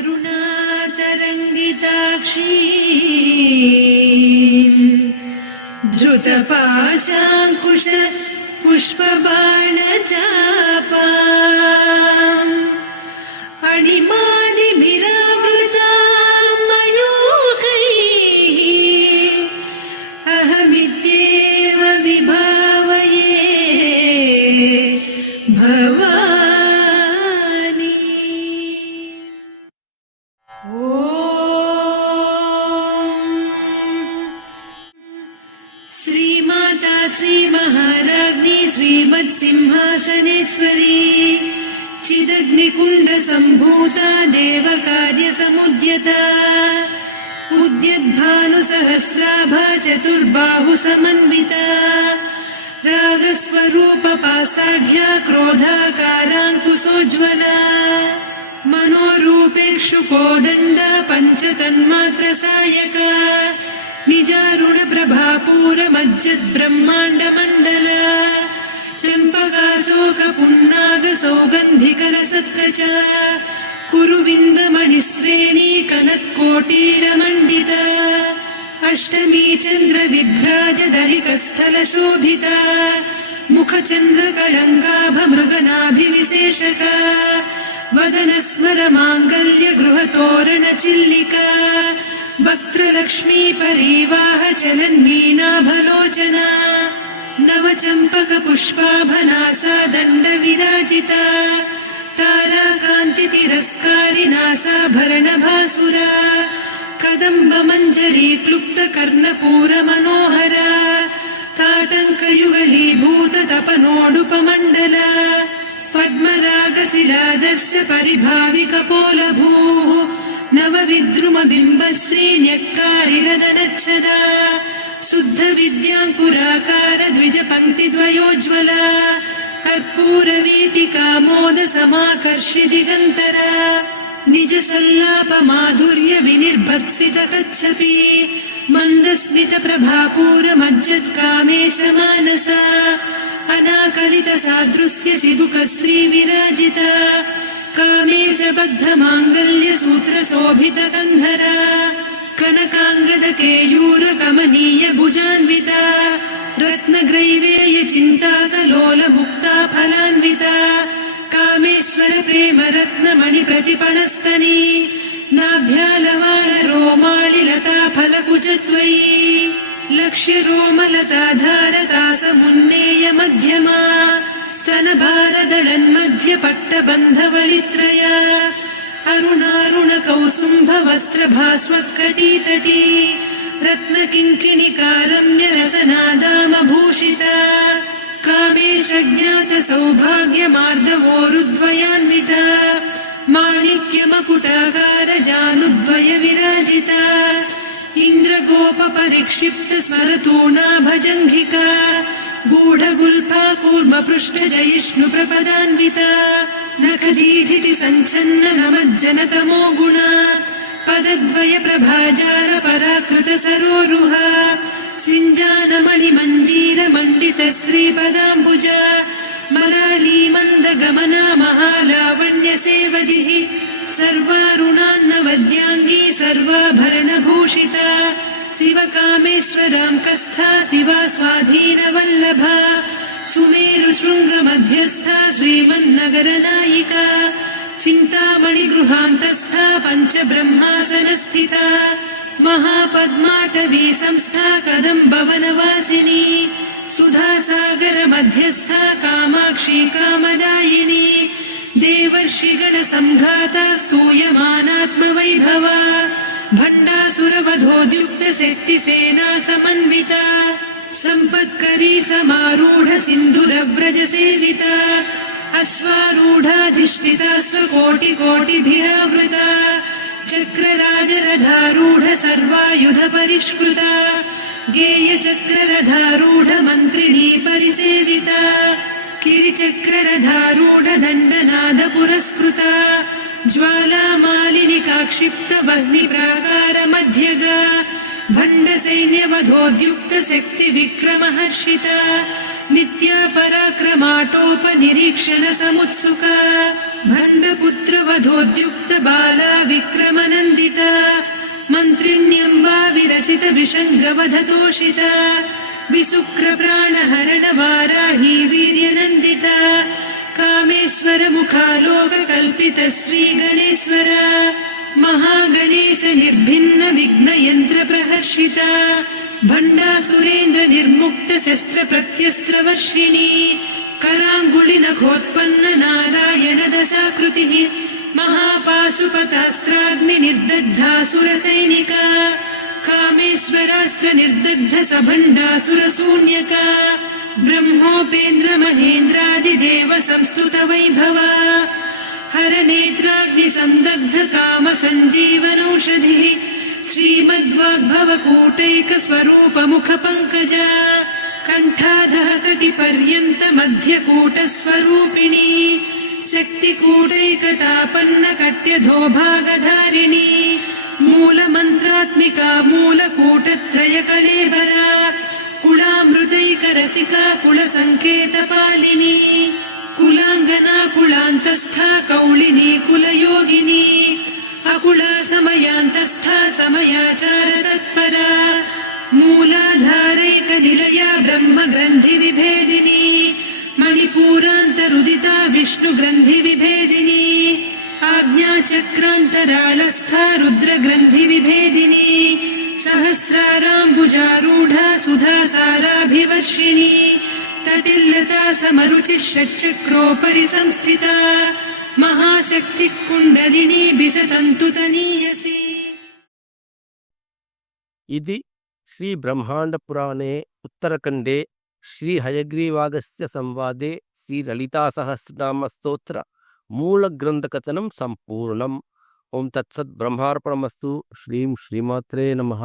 करुणातरङ्गिताक्षी धृतपाशाङ्कुश पुष्पबाणचापा अणिमादिभिरावृता मयूखैः अहमित्येव विभावये भवानी। श्रीमाता श्रीमहाराज्ञी श्रीमत्सिंहासनेश्वरी चिदग्निकुण्डसम्भूता देवकार्यसमुद्यता उद्यद्भानुसहस्राभा चतुर्बाहुसमन्विता रागस्वरूपपासाढ्या क्रोधाकाराङ्कुशोज्ज्वला मनोरूपेक्षु कोदण्डा पञ्चतन्मात्रसायका निजारुणप्रभापूरमज्जद्ब्रह्माण्डमण्डला चम्पकाशोकपुन्नागसौगन्धिकरसत्कचा कुरुविन्दमणिश्रेणी कनत्कोटीरमण्डिता अष्टमी चन्द्रविभ्राजदलिकस्थलशोभिता मुखचन्द्रकळङ्काभमृगनाभिविशेषका वदनस्मरमाङ्गल्यगृहतोरणचिल्लिका वक्त्रलक्ष्मी परिवाहचलन्मीनाभलोचना नवचम्पकपुष्पाभनासा दण्डविराजिता ताराकान्तितिरस्कारिनासाभरणभासुरा कदम्बमञ्जरी क्लुप्तकर्णपूरमनोहरा ताटङ्कयुगलीभूततपनोडुपमण्डला पद्मरागशिलादर्श परिभाविकपोलभूः नवविद्रुमबिम्बश्रीन्यक्कारिरदनच्छदा शुद्धविद्याङ्कुराकार द्विजपङ्क्तिद्वयोज्ज्वला कर्पूरवीटिकामोदसमाकर्षि दिगन्तरा निजसल्लापमाधुर्य विनिर्भर्त्सितकच्छपि मन्दस्मितप्रभापूरमज्जत्कामेशमानसा अनाकलितसादृश्य चिबुकश्रीविराजिता कामेशबद्धमाङ्गल्यसूत्रशोभितकन्धरा कनकाङ्गदकेयूरकमनीय भुजान्विता रत्नग्रैवेयचिन्ताकलोलमुक्ता फलान्विता कामेश्वर प्रेमरत्नमणिप्रतिपणस्तनी नाभ्यालवालरोमाळिलता फलकुचत्वयी लक्ष्यरोमलताधारतासमुन्नेय मध्यमा स्तनभारदलन्मध्यपट्टबन्धवळित्रया अरुणारुणकौसुम्भवस्त्रभास्वत्कटीतटी रत्नकिङ्किणिकारम्यरचनादामभूषिता कामेशज्ञातसौभाग्यमार्दवोरुद्वयान्विता माणिक्यमकुटाकारजानुद्वयविराजिता इन्द्रगोपपरिक्षिप्तस्मरतूणाभजङ्घिका गूढगुल्फा कूर्मपृष्ठजयिष्णुप्रपदान्विता नखदीधिति सञ्छन्न नमज्जनतमो गुणा पदद्वयप्रभाजार पराकृतसरोरुहा सिञ्जानमणिमञ्जीरमण्डितश्रीपदाम्बुजा मराळीमन्दगमना महालावण्यसेवदिः सर्वारुणान्नवद्याङ्गी सर्वाभरणभूषिता शिवकामेश्वराङ्कस्था शिवा स्वाधीनवल्लभा सुमेरुशृङ्गमध्यस्था श्रीमन्नगरनायिका चिन्तामणिगृहान्तस्था पञ्चब्रह्मासनस्थिता महापद्माटवी संस्था कदम्बवनवासिनी सुधासागरमध्यस्था कामाक्षी कामदायिनी देवर्षिगणसंघाता स्तूयमानात्मवैभवा भण्डासुरवधोद्युक्तशक्तिसेना समन्विता सम्पत्करी समारूढ सिन्धुरव्रजसेविता अश्वारूढाधिष्ठिता स्वकोटिकोटिभिरावृता चक्रराजरथारूढ सर्वायुधपरिष्कृता गेयचक्ररथारूढ मन्त्रिणी परिसेविता किरिचक्ररथारूढ दण्डनादपुरस्कृता ज्वालामालिनिकाक्षिप्तवह्निप्राकारमध्यगा भण्डसैन्यवधोद्युक्तशक्तिविक्रमहर्षिता नित्या पराक्रमाटोपनिरीक्षण समुत्सुका भण्डपुत्रवधोद्युक्त बाला विक्रमनन्दिता मन्त्रिण्यम्बा विरचित विषङ्गवधतोषिता विशुक्रप्राणहरण वाराही वीर्यनन्दिता कामेश्वर मुखालोककल्पित श्रीगणेश्वर महागणेश निर्भिन्न विघ्नयन्त्र प्रहर्षिता भण्डासुरेन्द्र निर्मुक्त शस्त्र प्रत्यस्त्रवर्षिणी कराङ्गुलि नखोत्पन्न नारायण दशाकृतिः महापाशुपतास्त्राग्नि निर्दग्धासुरसैनिका कामेश्वरास्त्र निर्दग्ध सभण्डासुर शून्यका ब्रह्मोपेन्द्र महेन्द्रादिदेव संस्तुत वैभवा हर नेत्राग्नि संदग्ध काम संजीवनौषधिः श्रीमद्वाग्भव कूटैक स्वरूप मुख पंकजा कंठाधः कटि पर्यन्त मध्य कूट स्वरूपिणी शक्ति कूटैकतापन्न कट्यधो भागधारिणी मूल मंत्रात्मिका मूल कूटत्रय कळेबरा कुलामृतैक रसिका कुल संकेत पालिनी कुलांगना कुलांतस्था कौलिनी कुलयोगिनी अकुला समयांतस्था समयाचार तत्परा मूलाधारैक निलया ब्रह्म ग्रंथि विभेदिनी मणिपूरान्तरुदिता विष्णु ग्रंथि विभेदिनी आज्ञाचक्रान्तराळस्था रुद्र ग्रंथि विभेदिनी सहस्राराम्बुजारूढा सुधा साराभिवर्षिणी तटिल्लता समरुचि षट्चक्रोपरि संस्थिता महाशक्ति कुण्डलिनी बिसतन्तुतनीयसी। इति श्री ब्रह्मांड पुराणे उत्तरखंडे श्री हयग्रीवागस्य संवादे श्री ललिता सहस्रनाम स्तोत्र मूल ग्रंथ कथनं संपूर्णम्। ओं तत्सत् ब्रह्मार्पणमस्तु। श्रीं श्रीमात्रे नमः।